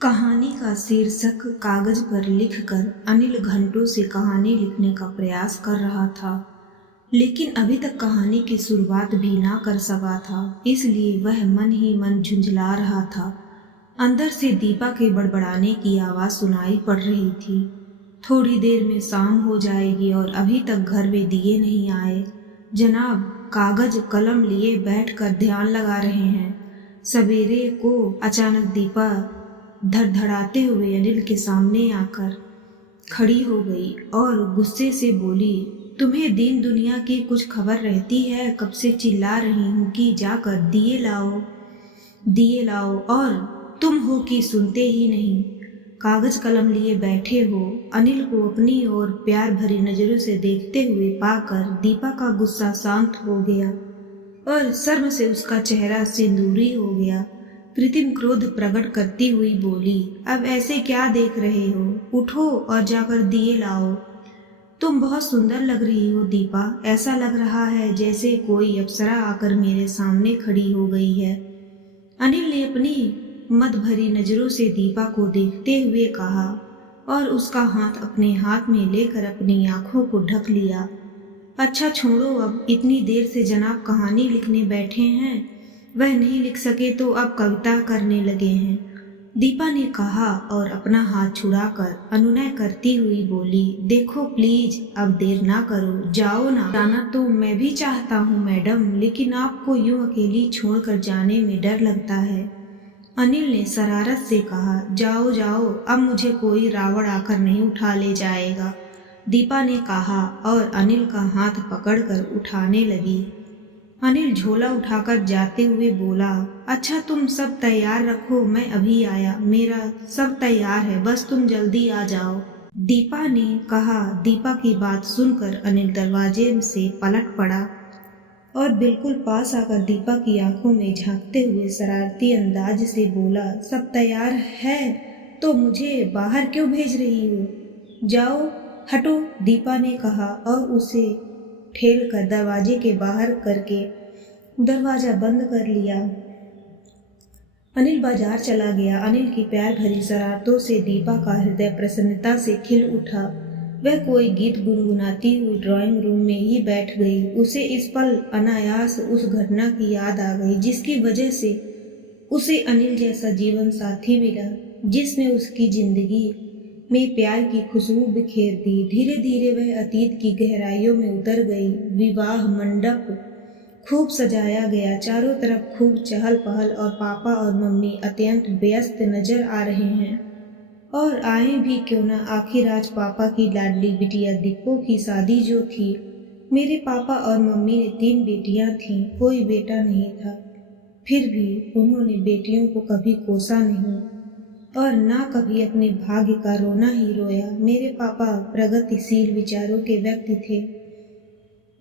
कहानी का शीर्षक कागज पर लिखकर अनिल घंटों से कहानी लिखने का प्रयास कर रहा था, लेकिन अभी तक कहानी की शुरुआत भी ना कर सका था। इसलिए वह मन ही मन झुंझला रहा था। अंदर से दीपा के बड़बड़ाने की आवाज़ सुनाई पड़ रही थी। थोड़ी देर में शाम हो जाएगी और अभी तक घर में दिए नहीं आए। जनाब कागज कलम लिए बैठकर ध्यान लगा रहे हैं। सवेरे को अचानक दीपा धड़धड़ाते हुए अनिल के सामने आकर खड़ी हो गई और गुस्से से बोली, तुम्हें दीन दुनिया की कुछ खबर रहती है? कब से चिल्ला रही हूँ कि जाकर दिए लाओ और तुम हो कि सुनते ही नहीं। कागज कलम लिए बैठे हो। अनिल को अपनी ओर प्यार भरी नजरों से देखते हुए पाकर दीपा का गुस्सा शांत हो गया और शर्म से उसका चेहरा सिंदूरी हो गया। कृत्रिम क्रोध प्रकट करती हुई बोली, अब ऐसे क्या देख रहे हो? उठो और जाकर दिए लाओ। तुम बहुत सुंदर लग रही हो दीपा। ऐसा लग रहा है जैसे कोई अप्सरा आकर मेरे सामने खड़ी हो गई है। अनिल ने अपनी मद भरी नजरों से दीपा को देखते हुए कहा और उसका हाथ अपने हाथ में लेकर अपनी आंखों को ढक लिया। अच्छा छोड़ो, अब इतनी देर से जनाब कहानी लिखने बैठे हैं। वह नहीं लिख सके तो अब कविता करने लगे हैं, दीपा ने कहा और अपना हाथ छुड़ाकर अनुनय करती हुई बोली, देखो प्लीज अब देर ना करो, जाओ ना। जाना तो मैं भी चाहता हूँ मैडम, लेकिन आपको यूं अकेली छोड़कर जाने में डर लगता है। अनिल ने शरारत से कहा, जाओ जाओ, अब मुझे कोई रावण आकर नहीं उठा ले जाएगा, दीपा ने कहा और अनिल का हाथ पकड़कर उठाने लगी। अनिल झोला उठाकर जाते हुए बोला, अच्छा तुम सब तैयार रखो, मैं अभी आया। मेरा सब तैयार है, बस तुम जल्दी आ जाओ, दीपा ने कहा। दीपा की बात सुनकर अनिल दरवाजे से पलट पड़ा और बिल्कुल पास आकर दीपा की आंखों में झांकते हुए शरारती अंदाज से बोला, सब तैयार है तो मुझे बाहर क्यों भेज रही हो? जाओ हटो, दीपा ने कहा और उसे ठेल कर दरवाजे के बाहर करके दरवाजा बंद कर लिया। अनिल बाजार चला गया। अनिल की प्यार भरी शरारतों से दीपा का हृदय प्रसन्नता से खिल उठा। वह कोई गीत गुनगुनाती हुई ड्राइंग रूम में ही बैठ गई। उसे इस पल अनायास उस घटना की याद आ गई जिसकी वजह से उसे अनिल जैसा जीवन साथी मिला, जिसने उसकी जिंदगी में प्यार की खुशबू बिखेर दी। धीरे धीरे वह अतीत की गहराइयों में उतर गई। विवाह मंडप खूब सजाया गया, चारों तरफ खूब चहल पहल और पापा और मम्मी अत्यंत व्यस्त नजर आ रहे हैं और आए भी क्यों न। आखिर आज पापा की लाडली बिटिया दीपो की शादी जो थी। मेरे पापा और मम्मी ने 3 बेटियां थीं, कोई बेटा नहीं था। फिर भी उन्होंने बेटियों को कभी कोसा नहीं और ना कभी अपने भाग्य का रोना ही रोया। मेरे पापा प्रगतिशील विचारों के व्यक्ति थे।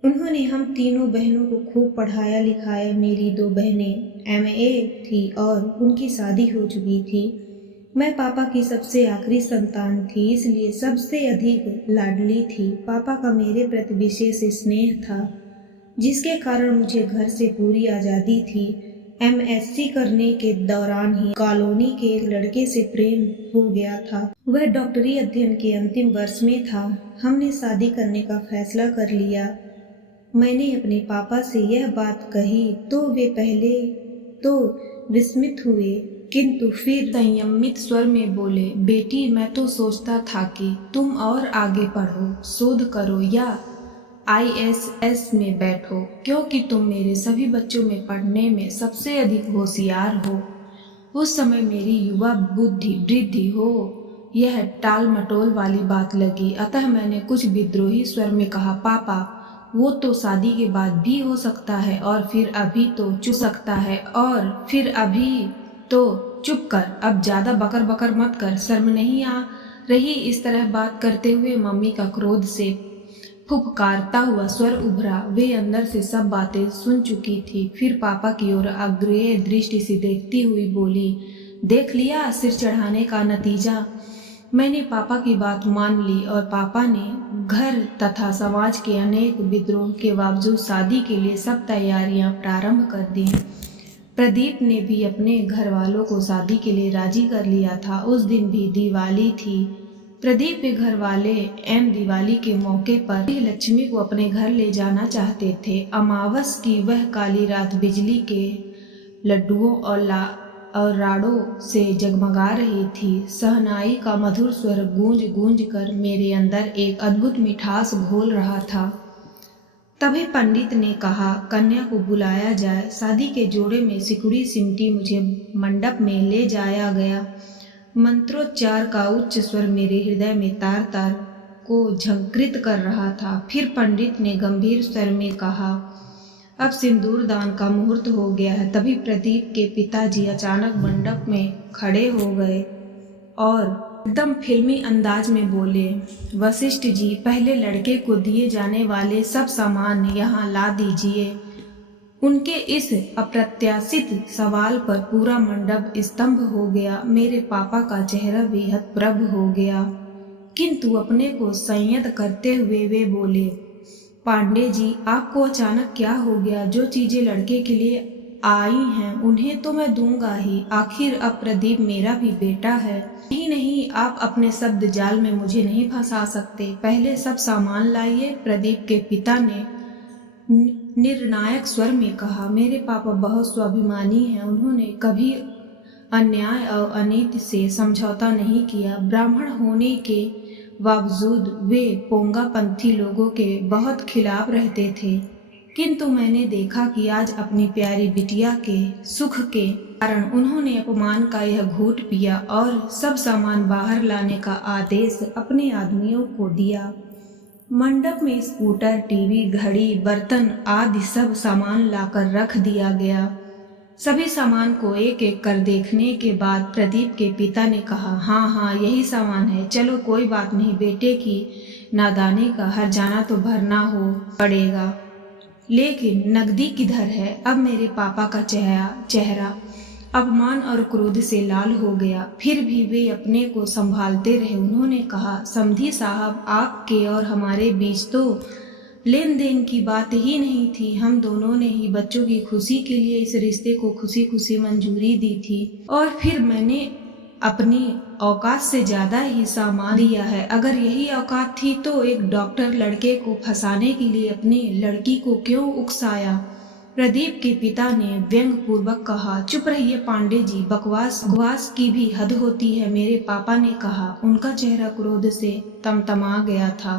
उन्होंने हम तीनों बहनों को खूब पढ़ाया लिखाया। मेरी 2 बहनें MA थी और उनकी शादी हो चुकी थी। मैं पापा की सबसे आखिरी संतान थी, इसलिए सबसे अधिक लाडली थी। पापा का मेरे प्रति विशेष स्नेह था, जिसके कारण मुझे घर से पूरी आज़ादी थी। MSc करने के दौरान ही कॉलोनी के एक लड़के से प्रेम हो गया था। वह डॉक्टरी अध्ययन के अंतिम वर्ष में था। हमने शादी करने का फैसला कर लिया। मैंने अपने पापा से यह बात कही तो वे पहले तो विस्मित हुए, किंतु फिर संयमित स्वर में बोले, बेटी मैं तो सोचता था कि तुम और आगे पढ़ो, शोध करो या ISS में बैठो, क्योंकि तुम मेरे सभी बच्चों में पढ़ने में सबसे अधिक होशियार हो। उस समय मेरी युवा बुद्धि वृद्धि हो यह टाल मटोल वाली बात लगी, अतः मैंने कुछ विद्रोही स्वर में कहा, पापा वो तो शादी के बाद भी हो सकता है और फिर अभी तो चुप सकता है और फिर अभी तो चुप कर, अब ज्यादा बकर बकर मत कर, शर्म नहीं आ रही? इस तरह बात करते हुए मम्मी का क्रोध से फुफकारता हुआ स्वर उभरा। वे अंदर से सब बातें सुन चुकी थी। फिर पापा की ओर आग्रही दृष्टि से देखती हुई बोली, देख लिया सिर चढ़ाने का नतीजा? मैंने पापा की बात मान ली और पापा ने घर तथा समाज के अनेक विद्रोह के बावजूद शादी के लिए सब तैयारियां प्रारंभ कर दी। प्रदीप ने भी अपने घर वालों को शादी के लिए राजी कर लिया था। उस दिन भी दिवाली थी। प्रदीप के घर वाले दिवाली के मौके पर लक्ष्मी को अपने घर ले जाना चाहते थे। अमावस की वह काली रात बिजली के लड्डुओं और राड़ों से जगमगा रही थी। शहनाई का मधुर स्वर गूंज गूंज कर मेरे अंदर एक अद्भुत मिठास घोल रहा था। तभी पंडित ने कहा, कन्या को बुलाया जाए। शादी के जोड़े में सिकुड़ी सिमटी मुझे मंडप में ले जाया गया। मंत्रोच्चार का उच्च स्वर मेरे हृदय में तार तार को झंकृत कर रहा था। फिर पंडित ने गंभीर स्वर में कहा, अब सिंदूर दान का मुहूर्त हो गया है। तभी प्रदीप के पिताजी अचानक मंडप में खड़े हो गए और एकदम फिल्मी अंदाज में बोले, वशिष्ठ जी, पहले लड़के को दिए जाने वाले सब सामान यहाँ ला दीजिए। उनके इस अप्रत्याशित सवाल पर पूरा मंडप स्तंभ हो गया। मेरे पापा का चेहरा बेहद प्रभ हो गया, किंतु अपने को संयत करते हुए वे बोले, पांडे जी, आपको अचानक क्या हो गया? जो चीजें लड़के के लिए आई हैं उन्हें तो मैं दूंगा ही। आखिर अब प्रदीप मेरा भी बेटा है। नहीं, आप अपने शब्द जाल में मुझे नहीं फंसा सकते। पहले सब सामान लाइए। प्रदीप के पिता ने निर्णायक स्वर में कहा। मेरे पापा बहुत स्वाभिमानी हैं। उन्होंने कभी अन्याय और अनीति से समझौता नहीं किया। ब्राह्मण होने के बावजूद वे पोंगापंथी लोगों के बहुत खिलाफ रहते थे, किंतु मैंने देखा कि आज अपनी प्यारी बिटिया के सुख के कारण उन्होंने अपमान का यह घूंट पिया और सब सामान बाहर लाने का आदेश अपने आदमियों को दिया। मंडप में स्कूटर, टीवी, घड़ी, बर्तन आदि सब सामान लाकर रख दिया गया। सभी सामान को एक एक कर देखने के बाद प्रदीप के पिता ने कहा, हाँ, यही सामान है। चलो कोई बात नहीं, बेटे की नादानी का हर्जाना तो भरना हो पड़ेगा, लेकिन नकदी किधर है? अब मेरे पापा का चेहरा अपमान और क्रोध से लाल हो गया। फिर भी वे अपने को संभालते रहे। उन्होंने कहा, समधी साहब, आपके और हमारे बीच तो लेन देन की बात ही नहीं थी। हम दोनों ने ही बच्चों की खुशी के लिए इस रिश्ते को खुशी खुशी मंजूरी दी थी और फिर मैंने अपनी औकात से ज्यादा ही सामान दिया है। अगर यही औकात थी तो एक डॉक्टर लड़के को फंसाने के लिए अपनी लड़की को क्यों उकसाया? प्रदीप के पिता ने व्यंग पूर्वक कहा, चुप रहिए पांडे जी, बकवास की भी हद होती है। मेरे पापा ने कहा। उनका चेहरा क्रोध से तमतमा गया था।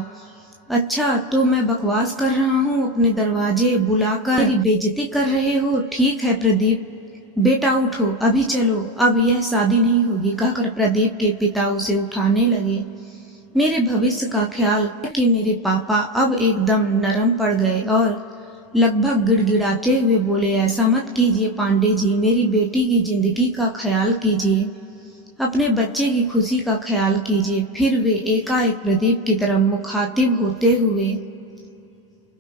अच्छा, तो मैं बकवास कर रहा हूँ? अपने दरवाजे बुलाकर मेरी बेइज्जती कर रहे हो? ठीक है प्रदीप, बेटा उठो, अभी चलो, अब यह शादी नहीं होगी, कहकर प्रदीप के पिता उसे उठाने लगे। मेरे भविष्य का ख्याल कि मेरे पापा अब एकदम नरम पड़ गए और लगभग गिड़गिड़ाते हुए बोले, ऐसा मत कीजिए पांडे जी, मेरी बेटी की जिंदगी का ख्याल कीजिए, अपने बच्चे की खुशी का ख्याल कीजिए। फिर वे एकाएक प्रदीप की तरफ मुखातिब होते हुए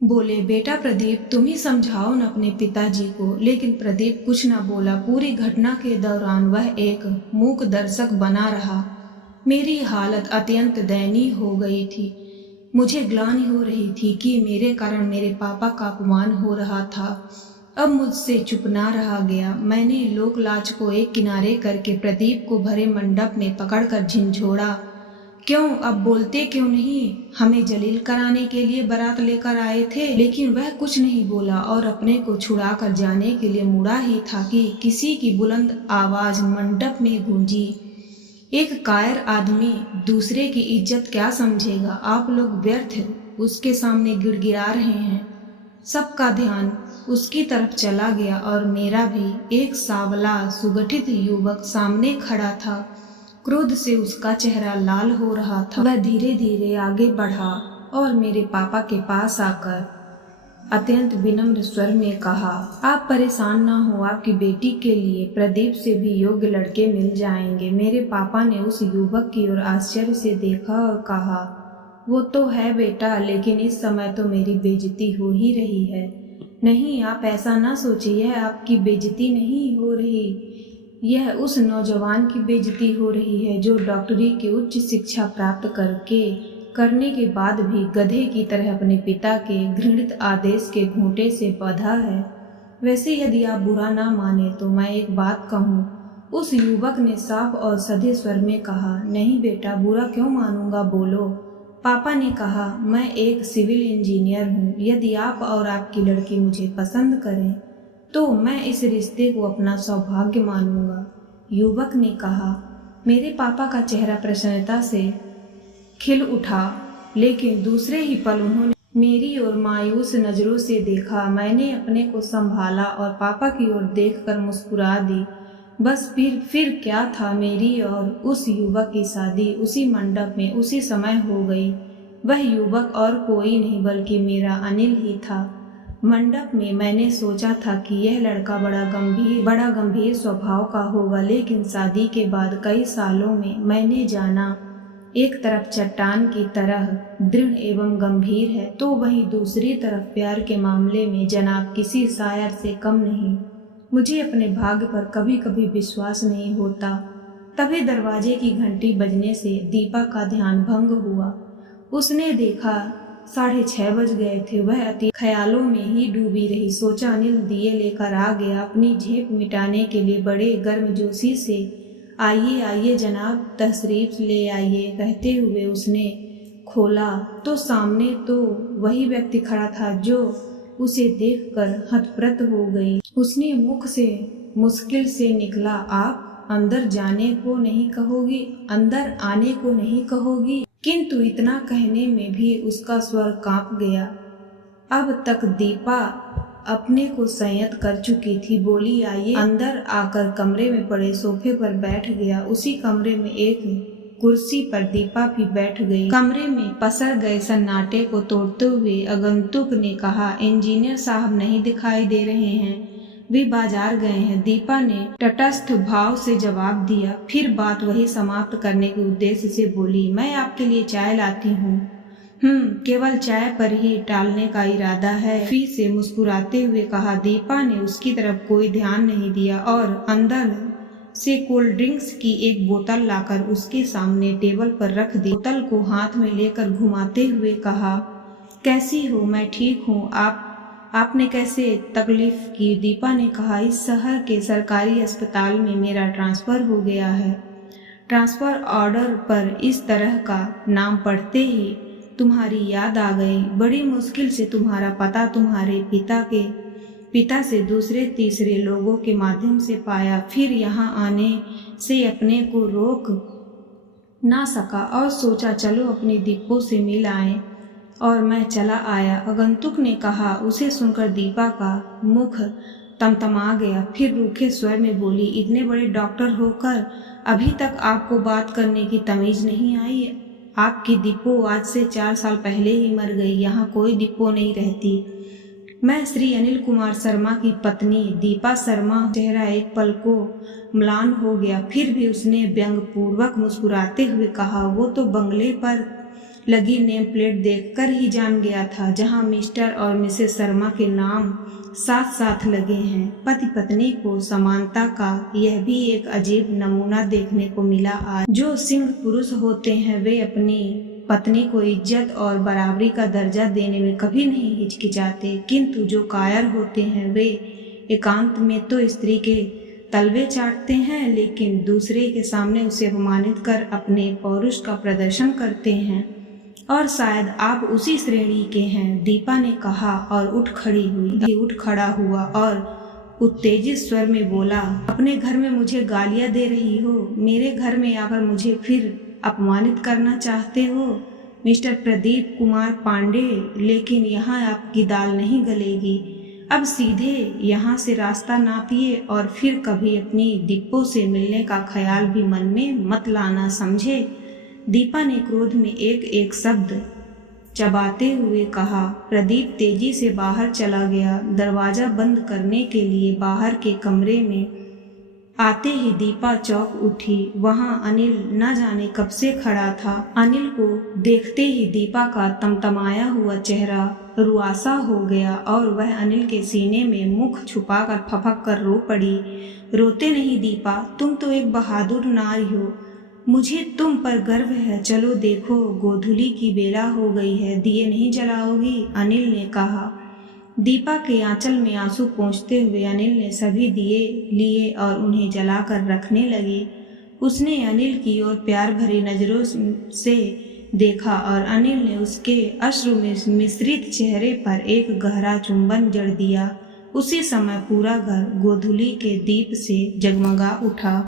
बोले, बेटा प्रदीप, तुम ही समझाओ न अपने पिताजी को। लेकिन प्रदीप कुछ न बोला। पूरी घटना के दौरान वह एक मूक दर्शक बना रहा। मेरी हालत अत्यंत दयनीय हो गई थी। मुझे ग्लानि हो रही थी कि मेरे कारण मेरे पापा का अपमान हो रहा था। अब मुझसे चुप ना रहा गया। मैंने लोक लाज को एक किनारे करके प्रदीप को भरे मंडप में पकड़कर झिंझोड़ा, क्यों अब बोलते क्यों नहीं? हमें जलील कराने के लिए बारात लेकर आए थे। लेकिन वह कुछ नहीं बोला और अपने को छुड़ा कर जाने के लिए मुड़ा ही था कि किसी की बुलंद आवाज मंडप में गूंजी, एक कायर आदमी दूसरे की इज्जत क्या समझेगा? आप लोग व्यर्थ उसके सामने गिड़गिड़ा रहे हैं। सबका ध्यान उसकी तरफ चला गया और मेरा भी। एक सावला सुगठित युवक सामने खड़ा था। क्रोध से उसका चेहरा लाल हो रहा था। वह धीरे धीरे आगे बढ़ा और मेरे पापा के पास आकर अत्यंत विनम्र स्वर में कहा, आप परेशान ना हो, आपकी बेटी के लिए प्रदीप से भी योग्य लड़के मिल जाएंगे। मेरे पापा ने उस युवक की ओर आश्चर्य से देखा और कहा, वो तो है बेटा, लेकिन इस समय तो मेरी बेइज्जती हो ही रही है। नहीं, आप ऐसा ना सोचिए, यह आपकी बेइज्जती नहीं हो रही, यह उस नौजवान की बेइज्जती हो रही है जो डॉक्टरी की उच्च शिक्षा प्राप्त करने के बाद भी गधे की तरह अपने पिता के घृणित आदेश के घूंटे से बंधा है। वैसे यदि आप बुरा ना माने तो मैं एक बात कहूँ, उस युवक ने साफ और सधे स्वर में कहा। नहीं बेटा, बुरा क्यों मानूंगा, बोलो। पापा ने कहा, मैं एक सिविल इंजीनियर हूँ। यदि आप और आपकी लड़की मुझे पसंद करें तो मैं इस रिश्ते को अपना सौभाग्य मानूंगा। युवक ने कहा। मेरे पापा का चेहरा प्रसन्नता से खिल उठा, लेकिन दूसरे ही पल उन्होंने मेरी ओर मायूस नजरों से देखा। मैंने अपने को संभाला और पापा की ओर देखकर मुस्कुरा दी। बस फिर क्या था, मेरी और उस युवक की शादी उसी मंडप में उसी समय हो गई। वह युवक और कोई नहीं बल्कि मेरा अनिल ही था। मंडप में मैंने सोचा था कि यह लड़का बड़ा गंभीर स्वभाव का होगा, लेकिन शादी के बाद कई सालों में मैंने जाना एक तरफ चट्टान की तरह दृढ़ एवं गंभीर है, तो वहीं दूसरी तरफ प्यार के मामले में जनाब किसी शायर से कम नहीं। मुझे अपने भाग्य पर कभी कभी विश्वास नहीं होता। तभी दरवाजे की घंटी बजने से दीपा का ध्यान भंग हुआ। उसने देखा 6:30 बज गए थे। वह अति ख्यालों में ही डूबी रही। सोचा अनिल दिए लेकर आ गया अपनी झेप मिटाने के लिए। बड़े गर्मजोशी से आइए आइए जनाब, तशरीफ ले आइए कहते हुए उसने खोला तो सामने तो वही व्यक्ति खड़ा था जो उसे देखकर हतप्रत हो गई। उसने मुख से मुश्किल से निकला, आप अंदर जाने को नहीं कहोगी, अंदर आने को नहीं कहोगी। किंतु इतना कहने में भी उसका स्वर कांप गया। अब तक दीपा अपने को संयत कर चुकी थी। बोली, आइए। अंदर आकर कमरे में पड़े सोफे पर बैठ गया। उसी कमरे में एक कुर्सी पर दीपा भी बैठ गई। कमरे में पसर गए सन्नाटे को तोड़ते हुए आगंतुक ने कहा, इंजीनियर साहब नहीं दिखाई दे रहे हैं, वे बाजार गए हैं। दीपा ने तटस्थ भाव से जवाब दिया। फिर बात वही समाप्त करने के उद्देश्य से बोली, मैं आपके लिए चाय लाती हूँ। केवल चाय पर ही टालने का इरादा है, फिर से मुस्कुराते हुए कहा। दीपा ने उसकी तरफ कोई ध्यान नहीं दिया और अंदर से कोल्ड ड्रिंक्स की एक बोतल लाकर उसके सामने टेबल पर रख दी। बोतल को हाथ में लेकर घुमाते हुए कहा, कैसी हो? मैं ठीक हूँ, आपने कैसे तकलीफ की? दीपा ने कहा, इस शहर के सरकारी अस्पताल में मेरा ट्रांसफ़र हो गया है। ट्रांसफ़र ऑर्डर पर इस तरह का नाम पढ़ते ही तुम्हारी याद आ गई। बड़ी मुश्किल से तुम्हारा पता तुम्हारे पिता से दूसरे तीसरे लोगों के माध्यम से पाया। फिर यहाँ आने से अपने को रोक ना सका और सोचा चलो अपनी दीपो से मिल आए, और मैं चला आया। आगंतुक ने कहा। उसे सुनकर दीपा का मुख तमतमा गया। फिर रूखे स्वर में बोली, इतने बड़े डॉक्टर होकर अभी तक आपको बात करने की तमीज नहीं आई? आपकी दीपो आज से 4 साल पहले ही मर गई। यहाँ कोई दीपो नहीं रहती। मैं श्री अनिल कुमार शर्मा की पत्नी दीपा शर्मा। चेहरा एक पल को म्लान हो गया। फिर भी उसने व्यंग्यपूर्वक मुस्कुराते हुए कहा, वो तो बंगले पर लगी नेम प्लेट देखकर ही जान गया था, जहां मिस्टर और मिसेस शर्मा के नाम साथ साथ लगे हैं। पति पत्नी को समानता का यह भी एक अजीब नमूना देखने को मिला आज। जो सिंह पुरुष होते हैं वे अपनी पत्नी को इज्जत और बराबरी का दर्जा देने में कभी नहीं हिचकिचाते, किंतु जो कायर होते हैं वे एकांत में तो स्त्री के तलवे चाटते हैं, लेकिन दूसरे के सामने उसे अपमानित कर अपने पौरुष का प्रदर्शन करते हैं। और शायद आप उसी श्रेणी के हैं, दीपा ने कहा और उठ खड़ा हुआ और उत्तेजित स्वर में बोला, अपने घर में मुझे गालियां दे रही हो, मेरे घर में आकर मुझे फिर अपमानित करना चाहते हो? मिस्टर प्रदीप कुमार पांडे, लेकिन यहाँ आपकी दाल नहीं गलेगी। अब सीधे यहाँ से रास्ता नापिए और फिर कभी अपनी दीपो से मिलने का ख्याल भी मन में मत लाना, समझे? दीपा ने क्रोध में एक एक शब्द चबाते हुए कहा। प्रदीप तेजी से बाहर चला गया। दरवाजा बंद करने के लिए बाहर के कमरे में आते ही दीपा चौंक उठी। वहां अनिल न जाने कब से खड़ा था। अनिल को देखते ही दीपा का तमतमाया हुआ चेहरा रुआसा हो गया और वह अनिल के सीने में मुख छुपाकर फपक कर रो पड़ी। रोते नहीं दीपा, तुम तो एक बहादुर नारी हो, मुझे तुम पर गर्व है। चलो देखो, गोधूली की बेला हो गई है, दिए नहीं जलाओगी? अनिल ने कहा। दीपा के आंचल में आंसू पोंछते हुए अनिल ने सभी दिए लिए और उन्हें जलाकर रखने लगे। उसने अनिल की ओर प्यार भरी नजरों से देखा और अनिल ने उसके अश्रु मिश्रित चेहरे पर एक गहरा चुंबन जड़ दिया। उसी समय पूरा घर गोधूली के दीप से जगमगा उठा।